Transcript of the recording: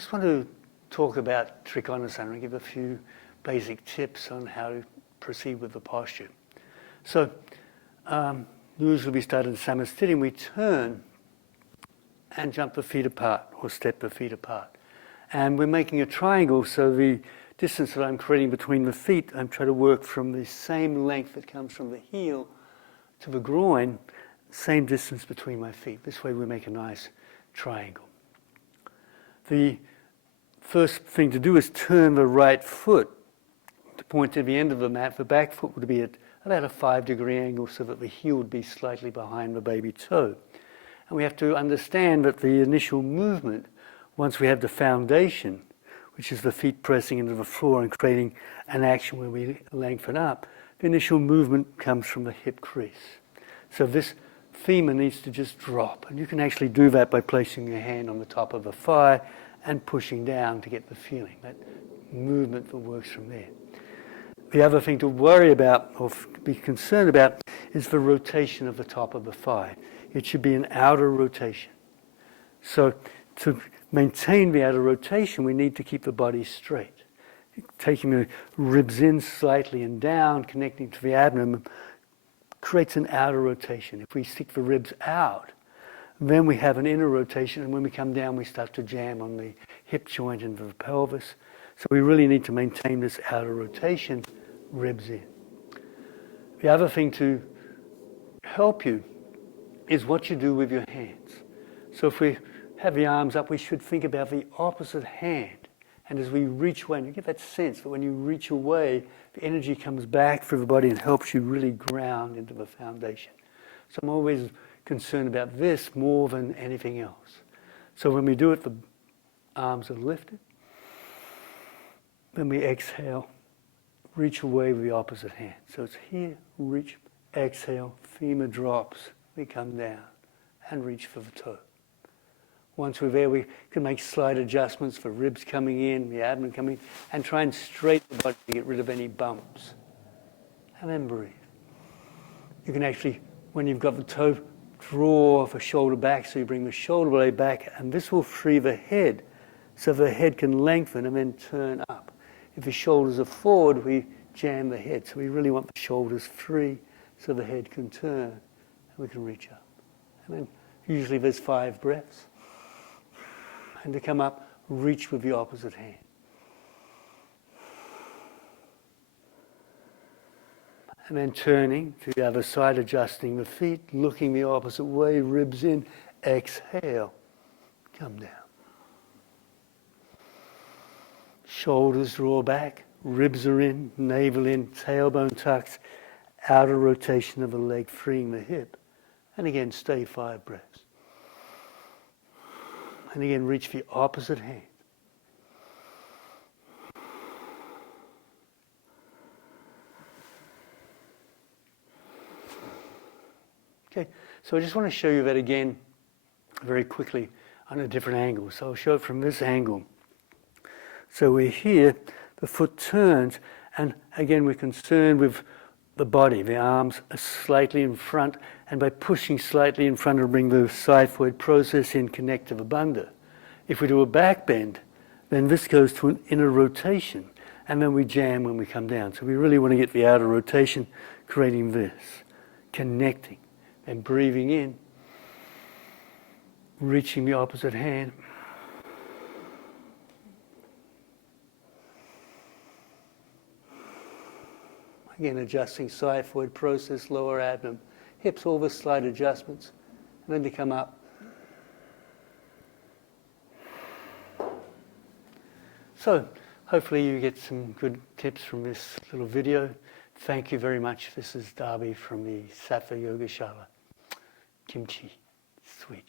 just want to talk about Trikonasana and give a few basic tips on how to proceed with the posture. So, usually we start in Samasthiti and we turn and jump the feet apart or step the feet apart. And we're making a triangle, so the distance that I'm creating between the feet, I'm trying to work from the same length that comes from the heel to the groin, same distance between my feet. This way we make a nice triangle. The first thing to do is turn the right foot to point to the end of the mat. The back foot would be at about a 5-degree angle so that the heel would be slightly behind the baby toe. And we have to understand that the initial movement, once we have the foundation, which is the feet pressing into the floor and creating an action where we lengthen up, the initial movement comes from the hip crease. So this femur needs to just drop. And you can actually do that by placing your hand on the top of the thigh and pushing down to get the feeling, that movement that works from there. The other thing to worry about or be concerned about is the rotation of the top of the thigh. It should be an outer rotation. So to maintain the outer rotation, we need to keep the body straight. Taking the ribs in slightly and down, connecting to the abdomen, creates an outer rotation. If we stick the ribs out, then we have an inner rotation, and when we come down, we start to jam on the hip joint into the pelvis. So we really need to maintain this outer rotation, ribs in. The other thing to help you is what you do with your hands. So if we have the arms up, we should think about the opposite hand. And as we reach away, and you get that sense that when you reach away, the energy comes back through the body and helps you really ground into the foundation. So I'm always concerned about this more than anything else. So when we do it, the arms are lifted. Then we exhale, reach away with the opposite hand. So it's here, reach, exhale, femur drops, we come down and reach for the toe. Once we're there, we can make slight adjustments for ribs coming in, the abdomen coming in, and try and straighten the body to get rid of any bumps. And then breathe. You can actually, when you've got the toe, draw the shoulder back, so you bring the shoulder blade back, and this will free the head, so the head can lengthen and then turn up. If the shoulders are forward, we jam the head. So we really want the shoulders free, so the head can turn, and we can reach up. And then usually there's 5 breaths. And to come up, reach with the opposite hand. And then turning to the other side, adjusting the feet, looking the opposite way, ribs in, exhale, come down. Shoulders draw back, ribs are in, navel in, tailbone tucks, outer rotation of the leg, freeing the hip. And again, stay 5 breaths. And again, reach the opposite hand. Okay, so I just want to show you that again very quickly on a different angle. So I'll show it from this angle. So we're here, the foot turns, and again we're concerned with the body. The arms are slightly in front, and by pushing slightly in front, it'll bring the xiphoid process in, connect to the bandha. If we do a back bend, then this goes to an inner rotation, and then we jam when we come down. So we really want to get the outer rotation, creating this, connecting, and breathing in, reaching the opposite hand. Again, adjusting xiphoid process, lower abdomen, hips, all the slight adjustments, and then to come up. So, hopefully you get some good tips from this little video. Thank you very much. This is Darby from the Ashtanga Yoga Shala. Kimchi, sweet.